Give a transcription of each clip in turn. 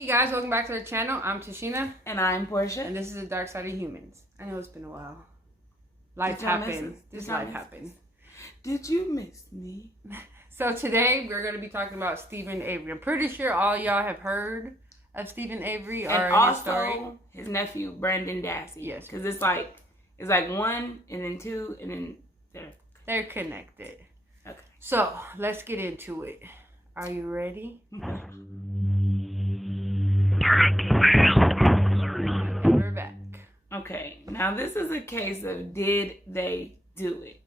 Hey guys, welcome back to the channel. I'm Tashina. And I'm Portia. And this is the dark side of humans. I know it's been a while. Life happened. Life happened. Did you miss me? So today we're going to be talking about Steven Avery. I'm pretty sure all y'all have heard of Steven Avery or and also his story. His nephew Brandon Dassey. Yes, because it's like one and then two and then they're connected. Okay. So let's get into it. Are you ready? We're back. Okay, now this is a case of did they do it?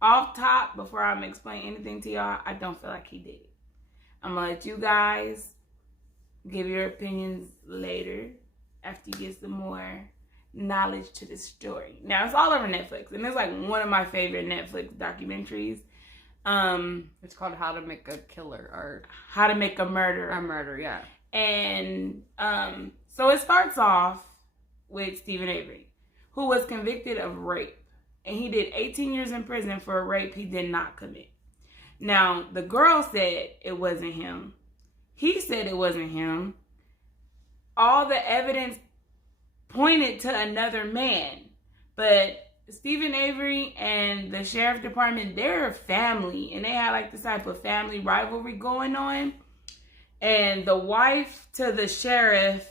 Off top, before I'm explain anything to y'all, I don't feel like he did it. I'm gonna let you guys give your opinions later after you get some more knowledge to the story. Now it's all over Netflix, and it's like one of my favorite Netflix documentaries. It's called How to Make a Killer or How to Make a Murderer. A Murder, yeah. And so it starts off with Steven Avery, who was convicted of rape. And he did 18 years in prison for a rape he did not commit. Now, the girl said it wasn't him. He said it wasn't him. All the evidence pointed to another man. But Steven Avery and the sheriff department, they're a family. And they had like this type of family rivalry going on. And the wife to the sheriff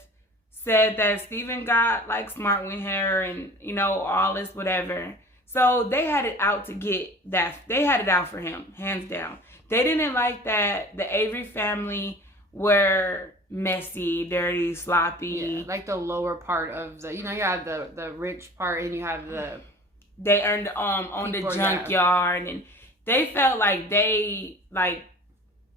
said that Steven got like smart with her and, you know, all this whatever. So they had it out to get that. They had it out for him, hands down. They didn't like that the Avery family were messy, dirty, sloppy. Yeah, like the lower part of the, you know, you have the rich part and you have the... They earned on the junkyard, and they felt like they, like...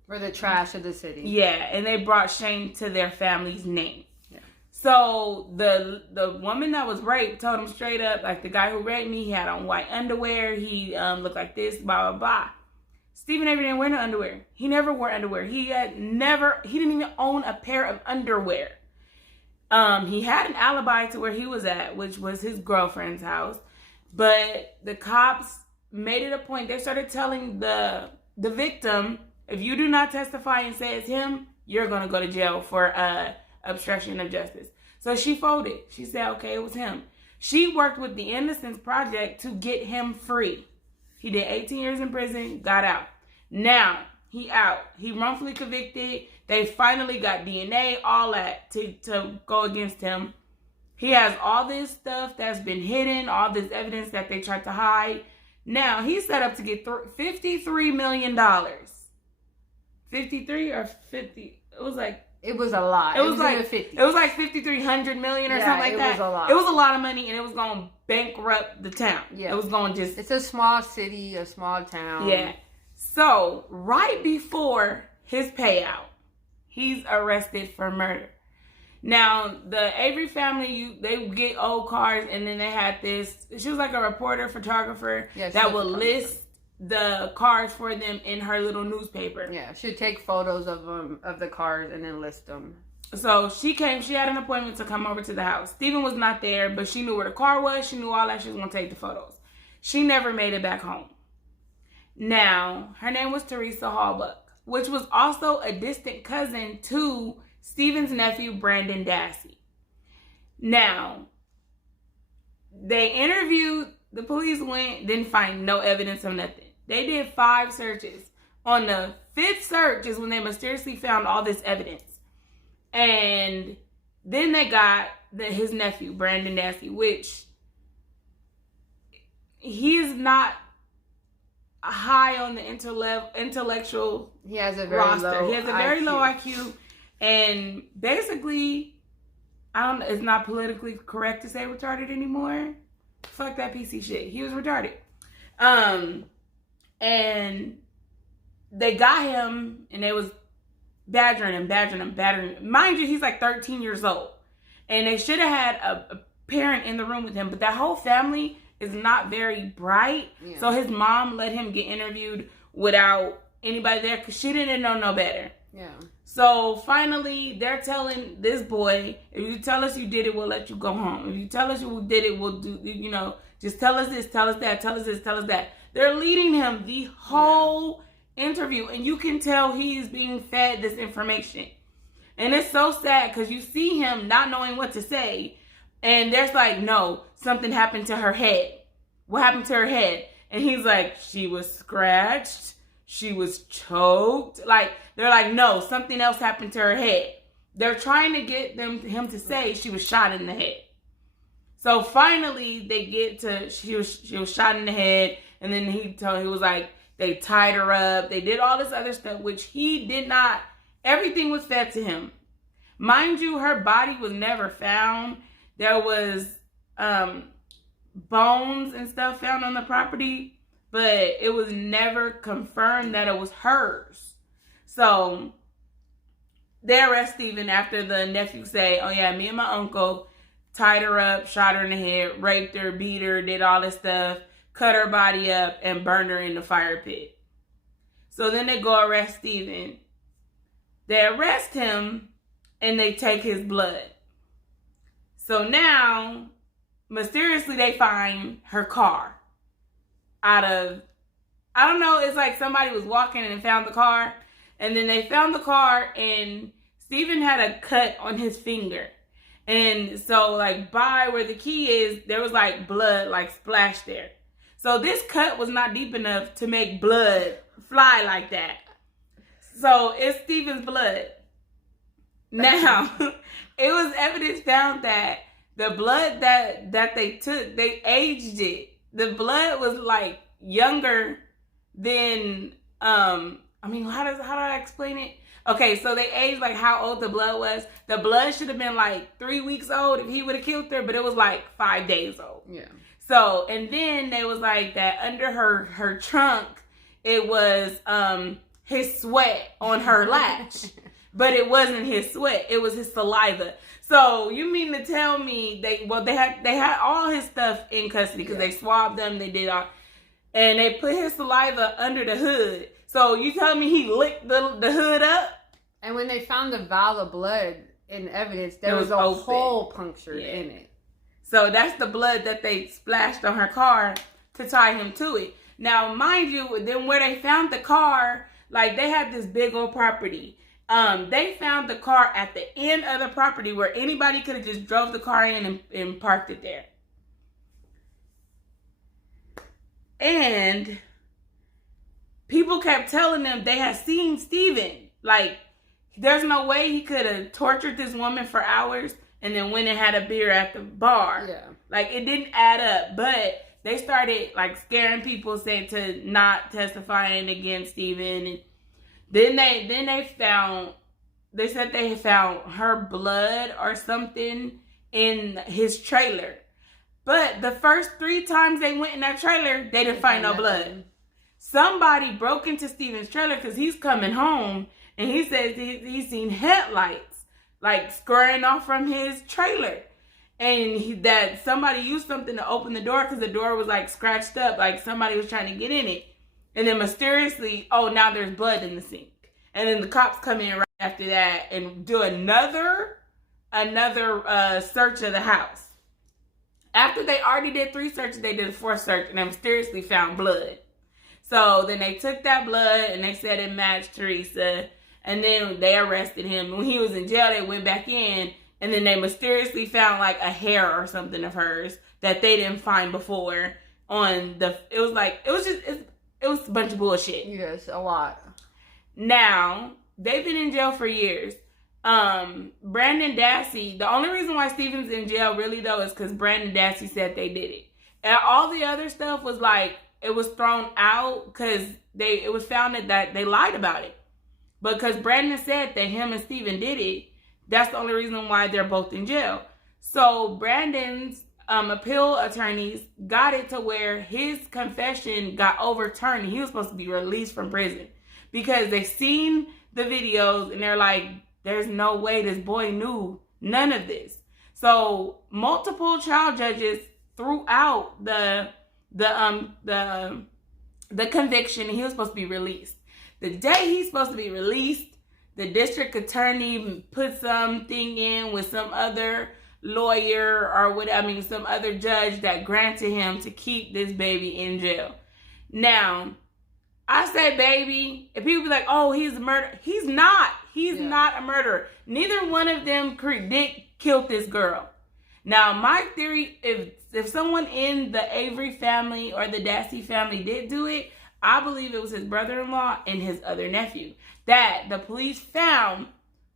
were the trash of the city. Yeah, and they brought shame to their family's name. Yeah. So the woman that was raped told him straight up, like, the guy who raped me, he had on white underwear, he looked like this, blah, blah, blah. Steven Avery didn't wear no underwear. He never wore underwear. He didn't even own a pair of underwear. He had an alibi to where he was at, which was his girlfriend's house. But the cops made it a point. They started telling the victim, if you do not testify and say it's him, you're going to go to jail for obstruction of justice. So she folded. She said, okay, it was him. She worked with the Innocence Project to get him free. He did 18 years in prison, got out. Now, he out. He wrongfully convicted. They finally got DNA, all that, to go against him. He has all this stuff that's been hidden, all this evidence that they tried to hide. Now, he's set up to get $53 million. 53 or 50? It was like... It was a lot. It was like 50. It was like 5,300 million or something like that. It was a lot. It was a lot of money, and it was going to bankrupt the town. Yeah. It was going to just... It's a small city, a small town. Yeah. So, right before his payout, he's arrested for murder. Now, the Avery family, they get old cars, and then they had this... She was like a reporter, photographer, that would list the cars for them in her little newspaper. Yeah, she'd take photos of them, of the cars, and then list them. So she had an appointment to come over to the house. Steven was not there, but she knew where the car was. She knew all that. She was going to take the photos. She never made it back home. Now, her name was Teresa Halbach, which was also a distant cousin to Steven's nephew, Brandon Dassey. Now, they interviewed, the police went, didn't find no evidence of nothing. They did 5 searches. On the 5th search is when they mysteriously found all this evidence. And then they got his nephew, Brandon Dassey, which he is not high on the intellectual He has a very roster. low He has a very low IQ. And basically, it's not politically correct to say retarded anymore. Fuck that piece of shit. He was retarded. And they got him, and they was badgering him. Mind you, he's like 13 years old. And they should have had a parent in the room with him. But that whole family is not very bright. Yeah. So his mom let him get interviewed without anybody there because she didn't know no better. Yeah. So finally, they're telling this boy, if you tell us you did it, we'll let you go home. If you tell us you did it, we'll do, just tell us this, tell us that, tell us this, tell us that. They're leading him the whole interview, and you can tell he's being fed this information. And it's so sad because you see him not knowing what to say. And there's like, no, something happened to her head. What happened to her head? And he's like, she was scratched. She was choked. Like, they're like, no, something else happened to her head. They're trying to get him to say she was shot in the head. So finally, they get to, she was shot in the head. And then he was like, they tied her up. They did all this other stuff, which he did not. Everything was fed to him. Mind you, her body was never found. There was bones and stuff found on the property, but it was never confirmed that it was hers. So they arrest Steven after the nephew say, oh yeah, me and my uncle tied her up, shot her in the head, raped her, beat her, did all this stuff, cut her body up, and burned her in the fire pit. So then they go arrest Steven. They arrest him and they take his blood. So now, mysteriously, they find her car out of, I don't know, it's like somebody was walking and found the car. And then they found the car and Steven had a cut on his finger. And so, like, by where the key is, there was, like, blood, like, splashed there. So this cut was not deep enough to make blood fly like that. So it's Steven's blood. Now, it was evidence found that the blood that they took, they aged it. The blood was like younger than how do I explain it? Okay, so they aged like how old the blood was. The blood should have been like 3 weeks old if he would have killed her, but it was like 5 days old. Yeah. So, and then they was like that under her trunk, it was his sweat on her latch. But it wasn't his sweat, it was his saliva. So you mean to tell me they had all his stuff in custody because they swabbed them, they did all, and they put his saliva under the hood. So you tell me he licked the hood up? And when they found the vial of blood in evidence, there was a hole punctured in it. So that's the blood that they splashed on her car to tie him to it. Now, mind you, then where they found the car, like they had this big old property. They found the car at the end of the property where anybody could have just drove the car in and parked it there. And people kept telling them they had seen Steven. Like, there's no way he could have tortured this woman for hours and then went and had a beer at the bar. Yeah. Like, it didn't add up. But they started, like, scaring people, saying to not testifying against Steven. And then they said they found her blood or something in his trailer. But the first 3 times they went in that trailer, they didn't find no blood. Somebody broke into Steven's trailer because he's coming home and he says he's seen headlights like squaring off from his trailer. And that somebody used something to open the door because the door was like scratched up, like somebody was trying to get in it. And then mysteriously, oh, now there's blood in the sink. And then the cops come in right after that and do another search of the house. After they already did 3 searches, they did a 4th search and they mysteriously found blood. So then they took that blood and they said it matched Teresa. And then they arrested him. When he was in jail, they went back in. And then they mysteriously found like a hair or something of hers that they didn't find before on the, it was a bunch of bullshit. Yes, a lot. Now, they've been in jail for years. Brandon Dassey, the only reason why Steven's in jail really though is because Brandon Dassey said they did it. And all the other stuff was like, it was thrown out because it was found that they lied about it. Because Brandon said that him and Steven did it, that's the only reason why they're both in jail. So Brandon's appeal attorneys got it to where his confession got overturned and he was supposed to be released from prison. Because they seen the videos and they're like, there's no way this boy knew none of this. So multiple trial judges threw out the conviction and he was supposed to be released. The day he's supposed to be released, the district attorney put something in with some other lawyer or some other judge that granted him to keep this baby in jail. Now, I say baby, if people be like, oh, he's a murderer. He's not. He's not a murderer. Neither one of them did kill this girl. Now, my theory, if someone in the Avery family or the Dassey family did do it, I believe it was his brother-in-law and his other nephew. That the police found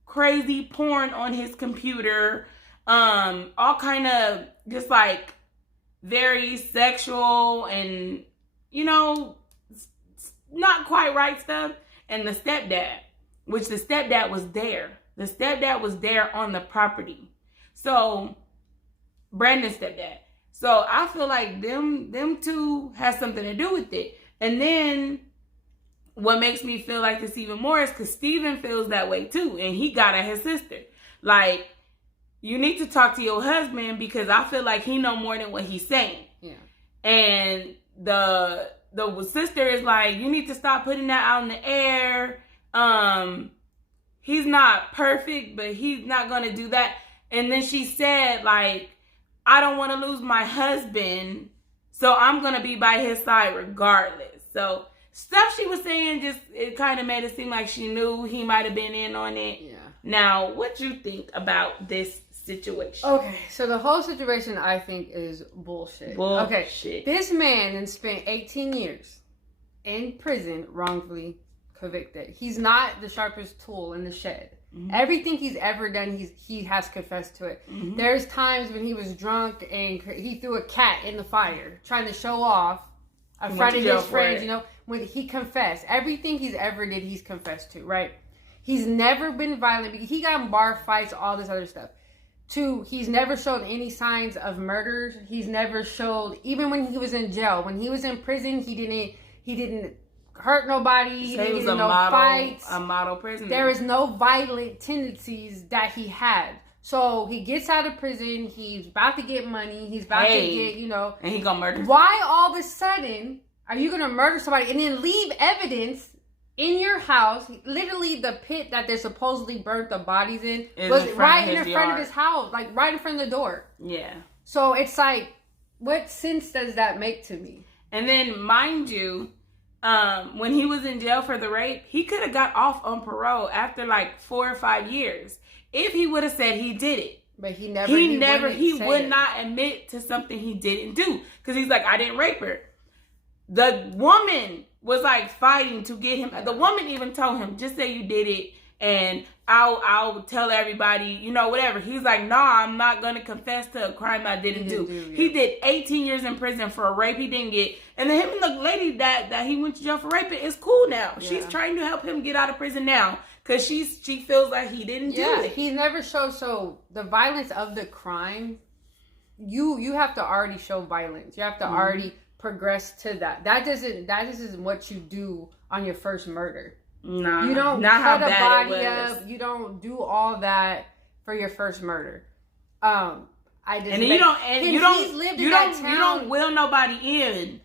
crazy porn on his computer, all kind of just like very sexual and, you know, not quite right stuff. And the stepdad, which the stepdad was there. The stepdad was there on the property. So, Brandon's stepdad. So, I feel like them two has something to do with it. And then, what makes me feel like this even more is because Steven feels that way too. And he got at his sister. Like, you need to talk to your husband because I feel like he know more than what he's saying. Yeah. And the sister is like, you need to stop putting that out in the air. He's not perfect, but he's not going to do that. And then she said, like, I don't want to lose my husband, so I'm going to be by his side regardless. So stuff she was saying, just it kind of made it seem like she knew he might have been in on it. Yeah. Now, what you think about this situation? Okay, so the whole situation I think is bullshit. Okay, this man then spent 18 years in prison wrongfully convicted. He's not the sharpest tool in the shed. Mm-hmm. Everything he's ever done, he has confessed to it. Mm-hmm. There's times when he was drunk and he threw a cat in the fire, trying to show off in front of his friends. You know, when he confessed, everything he's ever did, he's confessed to. Right? He's never been violent. He got in bar fights, all this other stuff. Two, he's never showed any signs of murders. He's never showed, even when he was in jail, when he was in prison, he didn't hurt nobody. He didn't get in no fights. A model prisoner. There is no violent tendencies that he had. So he gets out of prison. He's about to get money. He's about to get, you know. And he gonna murder. Why all of a sudden are you gonna murder somebody and then leave evidence in your house? Literally, the pit that they supposedly burnt the bodies in was right in front of his house, like right in front of the door. Yeah. So it's like, what sense does that make to me? And then, mind you, when he was in jail for the rape, he could have got off on parole after like 4 or 5 years if he would have said he did it. But he would not admit to something he didn't do because he's like, I didn't rape her. The woman was like fighting to get him. The woman even told him, just say you did it and I'll tell everybody, you know, whatever. He's like, no, I'm not going to confess to a crime I didn't do. He did 18 years in prison for a rape he didn't get. And then him and the lady that he went to jail for raping is cool now. Yeah. She's trying to help him get out of prison now because she feels like he didn't do it. He never showed. So the violence of the crime, you have to already show violence. You have to already progress to that. That isn't what you do on your first murder. No, you don't not cut a body up. You don't do all that for your first murder. You don't will nobody in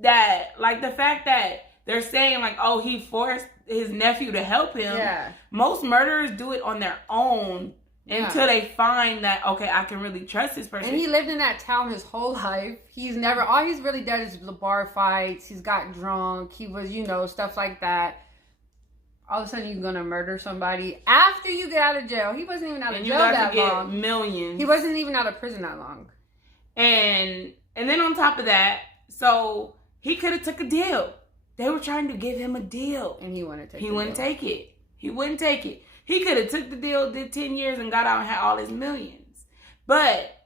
that. Like the fact that they're saying like, oh, he forced his nephew to help him. Yeah. Most murderers do it on their own until they find that, okay, I can really trust this person. And he lived in that town his whole life. All he's really done is the bar fights. He's got drunk. He was, stuff like that. All of a sudden, you're going to murder somebody after you get out of jail. He wasn't even out of jail that long. Millions. He wasn't even out of prison that long. And then on top of that, so he could have took a deal. They were trying to give him a deal. And he wouldn't take it. He wouldn't take it. He wouldn't take it. He could have took the deal, did 10 years, and got out and had all his millions. But,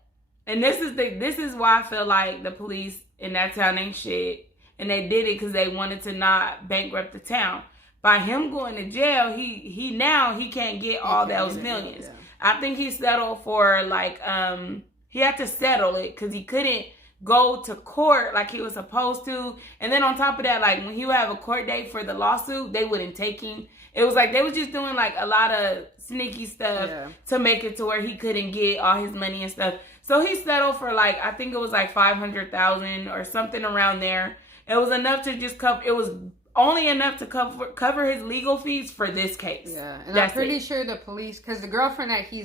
and this is why I feel like the police in that town ain't shit. And they did it because they wanted to not bankrupt the town. By him going to jail, he can't get all those millions. Yeah. I think he settled for he had to settle it because he couldn't go to court like he was supposed to. And then on top of that, like when he would have a court date for the lawsuit, they wouldn't take him. It was like they was just doing like a lot of sneaky stuff to make it to where he couldn't get all his money and stuff. So he settled for I think it was like $500,000 or something around there. It was enough to just cover. It was only enough to cover his legal fees for this case. Yeah, and I'm pretty sure the police, because the girlfriend that he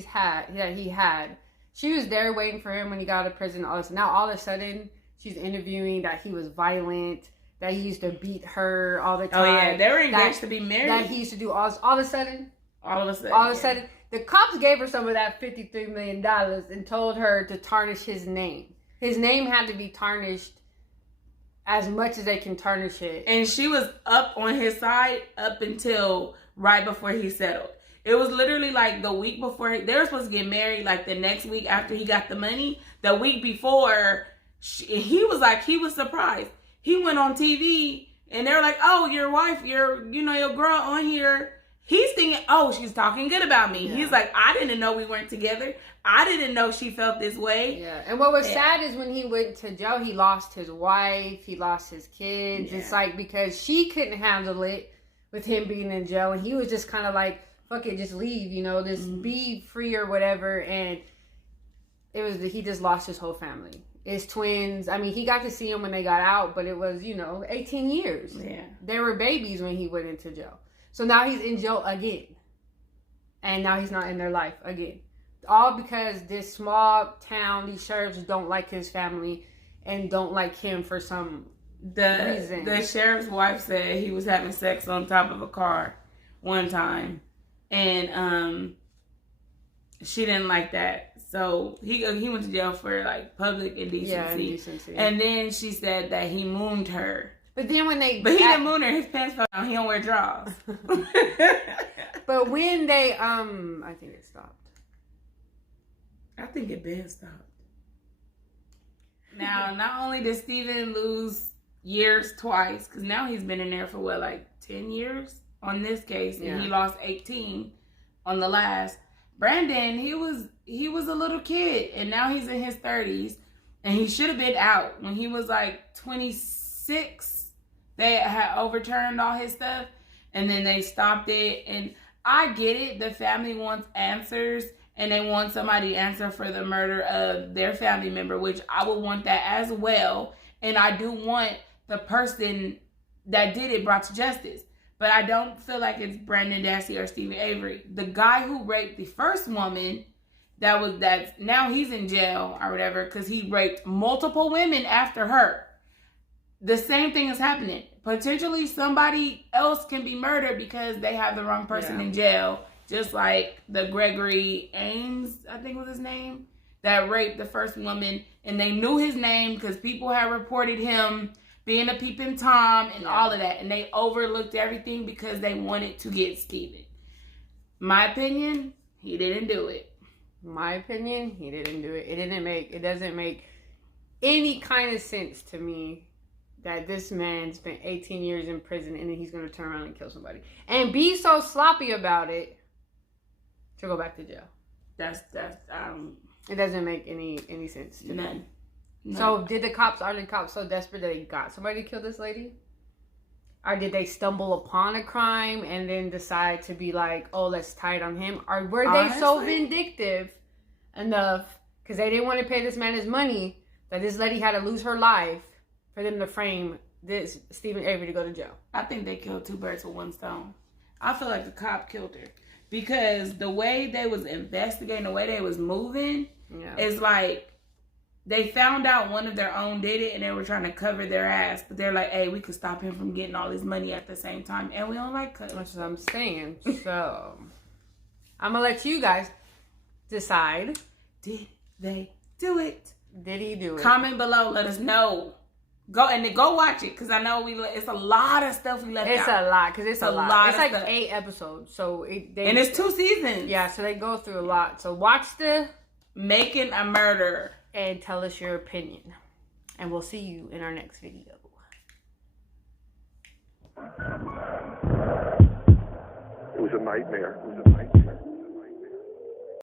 had, she was there waiting for him when he got out of prison. Now all of a sudden, she's interviewing that he was violent, that he used to beat her all the time. Oh yeah, they were engaged to be married. That he used to do all of a sudden, All of a sudden, the cops gave her some of that $53 million and told her to tarnish his name. His name had to be tarnished as much as they can tarnish it. And she was up on his side up until right before he settled. It was literally like the week before. They were supposed to get married like the next week after he got the money. The week before, he was surprised. He went on TV and they were like, oh, your wife, your girl on here. He's thinking, oh, she's talking good about me. Yeah. He's like, I didn't know we weren't together. I didn't know she felt this way. Yeah. And what was sad is when he went to jail, he lost his wife. He lost his kids. Yeah. It's like because she couldn't handle it with him being in jail. And he was just kind of like, fuck it, just leave, just be free or whatever. And he just lost his whole family. His twins. I mean, he got to see them when they got out, but it was, 18 years. Yeah. They were babies when he went into jail. So now he's in jail again. And now he's not in their life again. All because this small town, these sheriffs don't like his family and don't like him for some reason. The sheriff's wife said he was having sex on top of a car one time. And she didn't like that. So he went to jail for like public indecency. Yeah, indecency. And then she said that he mooned her. But then when he didn't moon her, his pants fell down. He don't wear drawers. But when they, I think it stopped. I think it been stopped. Now, not only did Steven lose years twice, because now he's been in there for 10 years on this case, and he lost 18 on the last. Brandon, he was a little kid, and now he's in his 30s, and he should have been out when he was 26. They had overturned all his stuff, and then they stopped it. And I get it. The family wants answers, and they want somebody to answer for the murder of their family member, which I would want that as well. And I do want the person that did it brought to justice. But I don't feel like it's Brandon Dassey or Steven Avery. The guy who raped the first woman, that's now he's in jail or whatever because he raped multiple women after her. The same thing is happening. Potentially somebody else can be murdered because they have the wrong person in jail. Just like the Gregory Ames, I think was his name, that raped the first woman. And they knew his name because people had reported him being a peeping Tom and all of that. And they overlooked everything because they wanted to get Steven. My opinion, he didn't do it. My opinion, he didn't do it. It doesn't make any kind of sense to me that this man spent 18 years in prison and then he's going to turn around and kill somebody. And be so sloppy about it to go back to jail. It doesn't make any sense to me. None. So are the cops so desperate that they got somebody to kill this lady? Or did they stumble upon a crime and then decide to be like, oh, let's tie it on him? Or were they so vindictive enough because they didn't want to pay this man his money that this lady had to lose her life for them to frame this Steven Avery to go to jail? I think they killed two birds with one stone. I feel like the cop killed her. Because the way they was investigating, the way they was moving, is like they found out one of their own did it and they were trying to cover their ass. But they're like, hey, we could stop him from getting all his money at the same time. And we don't like cuts. That's what I'm saying. So, I'm going to let you guys decide. Did they do it? Did he do it? Comment below. Let us know. Go watch it because I know it's a lot of stuff we left out. It's a lot because it's a lot. It's like 8 episodes, so and it's 2 seasons. Yeah, so they go through a lot. So watch the Making a Murder and tell us your opinion, and we'll see you in our next video. It was a nightmare.